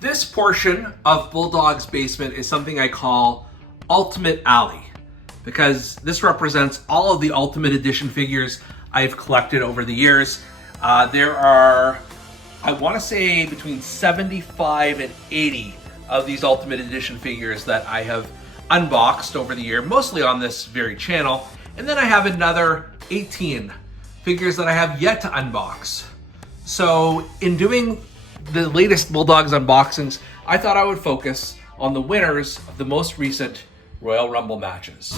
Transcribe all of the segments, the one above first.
This portion of Bulldog's basement is something I call Ultimate Alley, because this represents all of the Ultimate Edition figures I've collected over the years. There are, I want to say, between 75 and 80 of these Ultimate Edition figures that I have unboxed over the year, mostly on this very channel. And then I have another 18 figures that I have yet to unbox. So in doing the latest Bulldogs unboxings, I thought I would focus on the winners of the most recent Royal Rumble matches.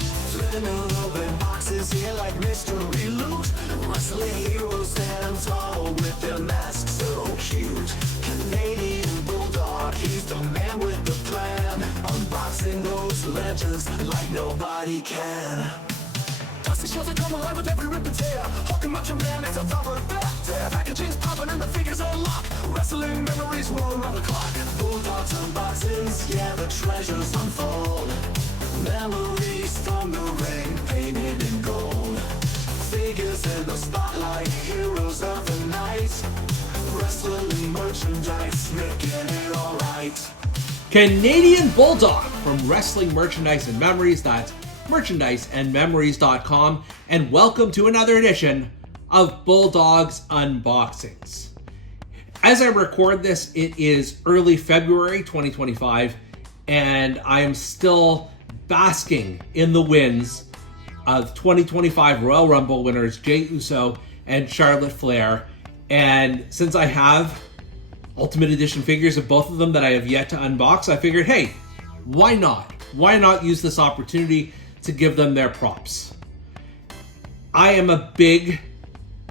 Canadian Bulldog, he's the man with the plan. Unboxing those legends like nobody can. Dusty shows that come alive with every rip and tear. Hulk and Macho Man, it's a thorough there. Packaging's popping and the figures unlock. Wrestling memories roll around the clock. Bulldogs unboxings, yeah, the treasures unfold. Memories from the ring, painted in gold. Figures in the spotlight, heroes of the night. Wrestling merchandise, making it alright. Canadian Bulldog from Wrestling Merchandise and Memories. That's merchandiseandmemories.com, and welcome to another edition of Bulldog's Unboxings. As I record this, it is early February 2025, and I am still basking in the wins of 2025 Royal Rumble winners JEY USO and Charlotte Flair. And since I have Ultimate Edition figures of both of them that I have yet to unbox, I figured, hey, why not? Why not use this opportunity to give them their props? I am a big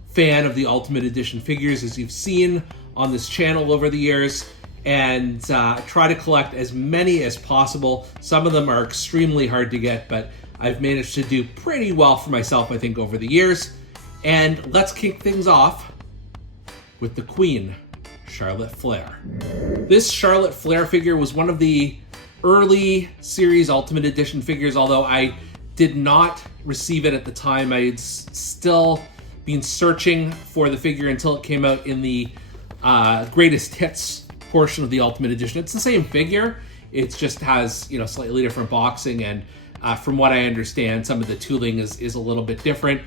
fan of the Ultimate Edition figures, as you've seen on this channel over the years, and try to collect as many as possible. Some of them are extremely hard to get, but I've managed to do pretty well for myself, I think, over the years. And let's kick things off with the Queen, Charlotte Flair. This Charlotte Flair figure was one of the early series Ultimate Edition figures, although I did not receive it at the time. I had still been searching for the figure until it came out in the greatest hits portion of the Ultimate Edition. It's the same figure, it just has, you know, slightly different boxing, and from what I understand, some of the tooling is a little bit different.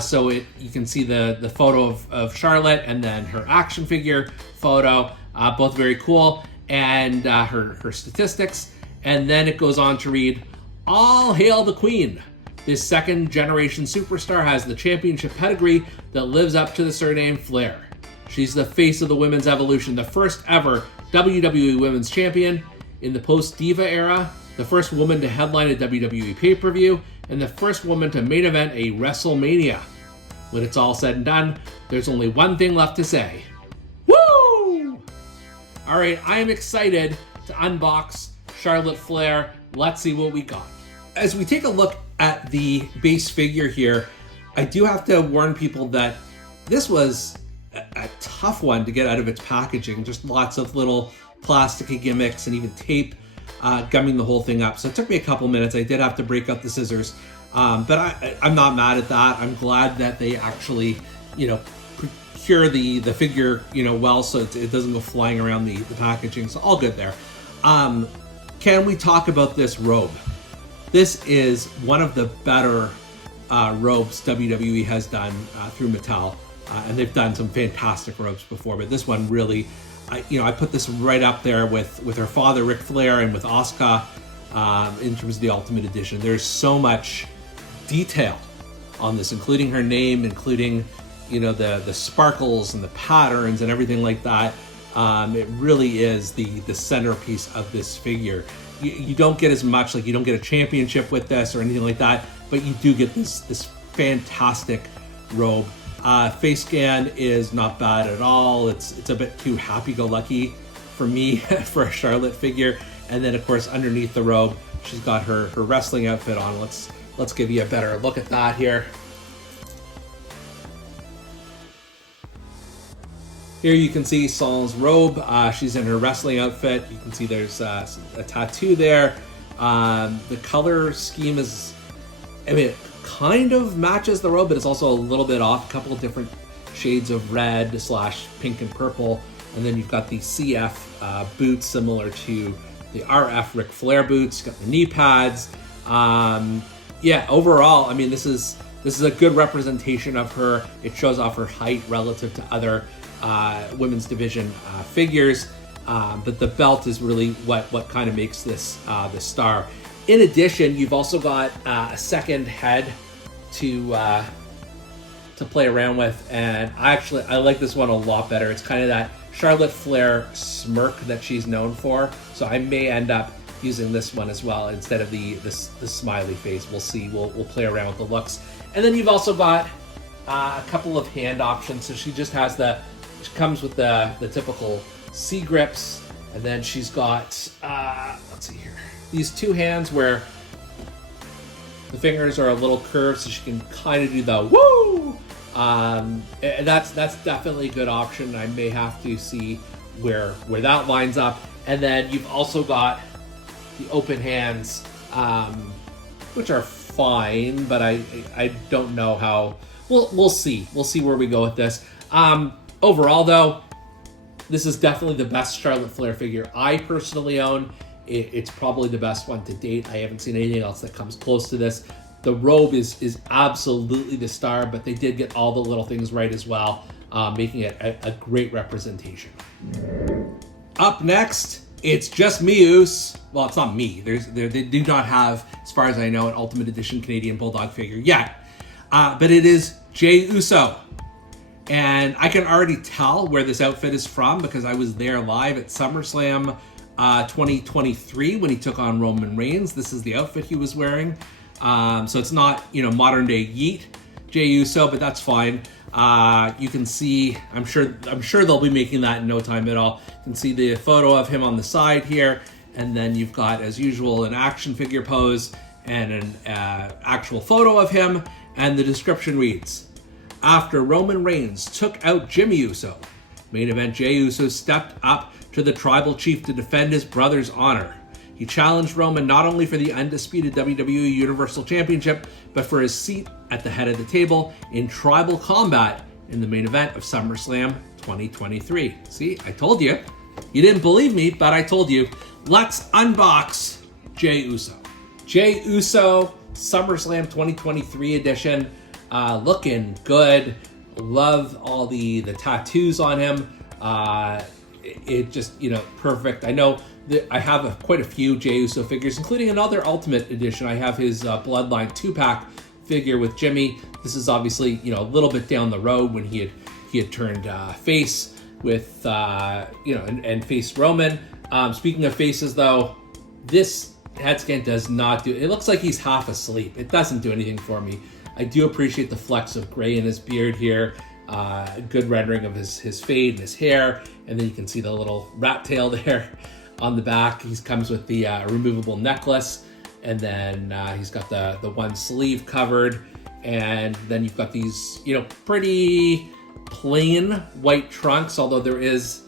So you can see the photo of Charlotte and then her action figure photo, both very cool, and her statistics. And then it goes on to read, "All hail the Queen. This second generation superstar has the championship pedigree that lives up to the surname Flair. She's the face of the women's evolution, the first ever WWE Women's Champion in the post-Diva era, the first woman to headline a WWE pay-per-view, and the first woman to main event a WrestleMania. When it's all said and done, there's only one thing left to say. Woo!" All right, I am excited to unbox Charlotte Flair. Let's see what we got. As we take a look at the base figure here, I do have to warn people that this was a tough one to get out of its packaging. Just lots of little plasticky gimmicks and even tape gumming the whole thing up. So it took me a couple minutes. I did have to break up the scissors, but I'm not mad at that. I'm glad that they actually, you know, procure the figure, you know, well, so it doesn't go flying around the packaging. So all good there. Can we talk about this robe? This is one of the better robes WWE has done through Mattel, and they've done some fantastic robes before, but this one really, I put this right up there with her father, Ric Flair, and with Asuka in terms of the Ultimate Edition. There's so much detail on this, including her name, including, you know, the sparkles and the patterns and everything like that. It really is the centerpiece of this figure. You don't get as much, like you don't get a championship with this or anything like that, but you do get this fantastic robe. Face scan is not bad at all. It's a bit too happy-go-lucky for me for a Charlotte figure. And then of course underneath the robe, she's got her wrestling outfit on. Let's give you a better look at that here. Here you can see Saul's robe. She's in her wrestling outfit. You can see there's a tattoo there. The color scheme is, I mean, it kind of matches the robe, but it's also a little bit off. A couple of different shades of red / pink and purple And then you've got the CF boots similar to the RF Ric Flair boots. You've got the knee pads. Yeah, overall, I mean, this is a good representation of her. It shows off her height relative to other women's division figures. But the belt is really what kind of makes this the star. In addition, you've also got a second head to play around with, and I like this one a lot better. It's kind of that Charlotte Flair smirk that she's known for, so I may end up using this one as well instead of the smiley face. We'll see. We'll play around with the looks. And then you've also got a couple of hand options. So she just has she comes with the typical C grips, and then she's got let's see here, these two hands where the fingers are a little curved, so she can kind of do the woo. That's definitely a good option. I may have to see where that lines up. And then you've also got the open hands, which are fine, but I don't know how. We'll see. We'll see where we go with this. Overall, though, this is definitely the best Charlotte Flair figure I personally own. It's probably the best one to date. I haven't seen anything else that comes close to this. The robe is absolutely the star, but they did get all the little things right as well, making it a great representation. Up next, it's just me, Us. Well, it's not me. They do not have, as far as I know, an Ultimate Edition Canadian Bulldog figure yet. But it is JEY USO. And I can already tell where this outfit is from because I was there live at SummerSlam 2023 when he took on Roman Reigns. This is the outfit he was wearing. So it's not, modern day Yeet JEY USO, but that's fine. You can see, I'm sure they'll be making that in no time at all. You can see the photo of him on the side here, and then you've got, as usual, an action figure pose and an actual photo of him, and the description reads, after Roman Reigns took out Jimmy Uso, main event JEY Uso stepped up to the tribal chief to defend his brother's honor. He challenged Roman not only for the undisputed WWE Universal Championship, but for his seat at the head of the table in tribal combat in the main event of SummerSlam 2023. See, I told you. You didn't believe me, but I told you. Let's unbox JEY USO. JEY USO SummerSlam 2023 edition. Looking good. Love all the tattoos on him. It just, perfect. I know that I have quite a few JEY USO figures, including another Ultimate Edition. I have his Bloodline 2-pack figure with Jimmy. This is obviously, a little bit down the road when he had turned face with, and faced Roman. Speaking of faces, though, this head scan does not do. It looks like he's half asleep. It doesn't do anything for me. I do appreciate the flecks of gray in his beard here. Good rendering of his fade and his hair, and then you can see the little rat tail there on the back. He comes with the removable necklace, and then he's got the one sleeve covered, and then you've got these pretty plain white trunks, although there is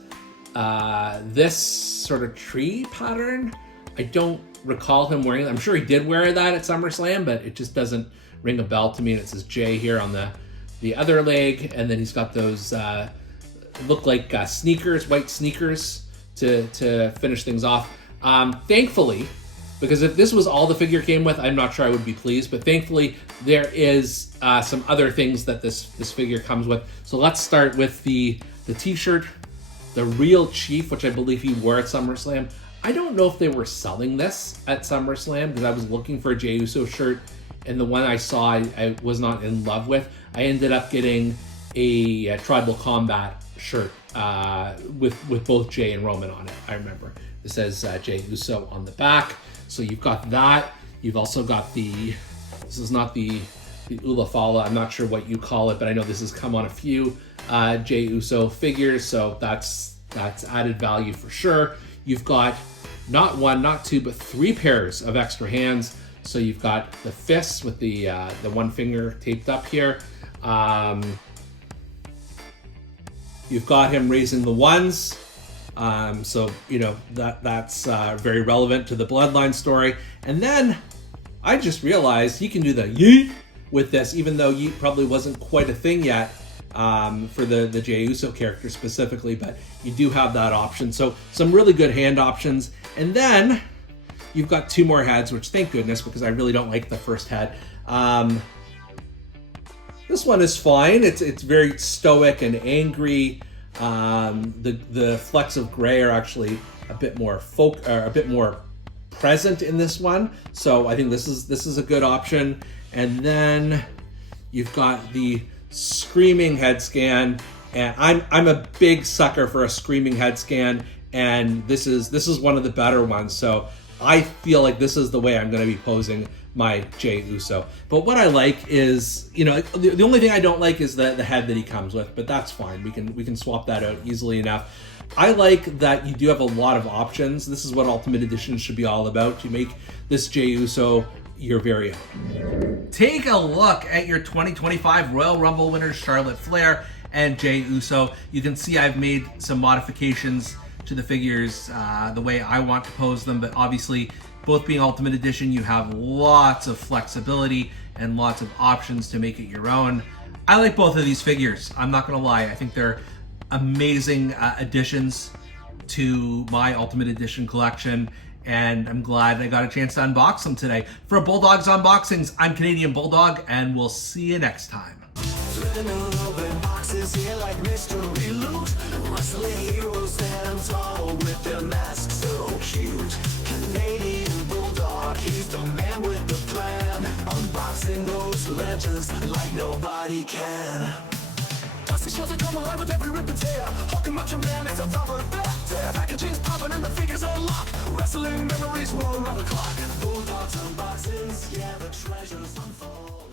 this sort of tree pattern. I don't recall him wearing it. I'm sure he did wear that at SummerSlam, but it just doesn't ring a bell to me. And it says J here on the other leg, and then he's got those look like sneakers, white sneakers to finish things off. Thankfully, because if this was all the figure came with, I'm not sure I would be pleased, but thankfully there is some other things that this figure comes with. So let's start with the t-shirt, the real Chief, which I believe he wore at SummerSlam. I don't know if they were selling this at SummerSlam because I was looking for a JEY USO shirt, and the one I saw I was not in love with. I ended up getting a Tribal Combat shirt with both Jay and Roman on it. I remember it says JEY USO on the back, so you've got that. You've also got this is not the Ulafala, I'm not sure what you call it, but I know this has come on a few JEY USO figures, so that's added value for sure. You've got not one, not two, but 3 pairs of extra hands. So you've got the fists with the one finger taped up here. You've got him raising the ones. So that's very relevant to the Bloodline story. And then I just realized you can do the yeet with this, even though yeet probably wasn't quite a thing yet for the JEY USO character specifically, but you do have that option. So some really good hand options. And then you've got 2 more heads, which thank goodness, because I really don't like the first head. This one is fine. It's very stoic and angry. The flecks of gray are actually a bit more present in this one. So I think this is a good option. And then you've got the screaming head scan, and I'm a big sucker for a screaming head scan, and this is one of the better ones. So I feel like this is the way I'm going to be posing my JEY USO. But what I like is, the only thing I don't like is the head that he comes with, but that's fine. We can swap that out easily enough. I like that you do have a lot of options. This is what Ultimate Edition should be all about, to make this JEY USO your very own. Take a look at your 2025 Royal Rumble winners, Charlotte Flair and JEY USO. You can see I've made some modifications to the figures the way I want to pose them, but obviously both being Ultimate Edition, you have lots of flexibility and lots of options to make it your own. I like both of these figures, I'm not gonna lie. I think they're amazing additions to my Ultimate Edition collection, and I'm glad I got a chance to unbox them today. For Bulldog's Unboxings, I'm Canadian Bulldog, and we'll see you next time. Boxes here like mystery loot. Wrestling heroes stand tall with their masks so cute. Canadian Bulldog, he's the man with the plan. Unboxing those legends like nobody can. Dusty shows that come alive with every rip and tear. Hawking Macho Man is a rubber bat. Packaging's popping and the figures are locked. Wrestling memories roll around the clock. Bulldog's unboxings, yeah, the treasures unfold.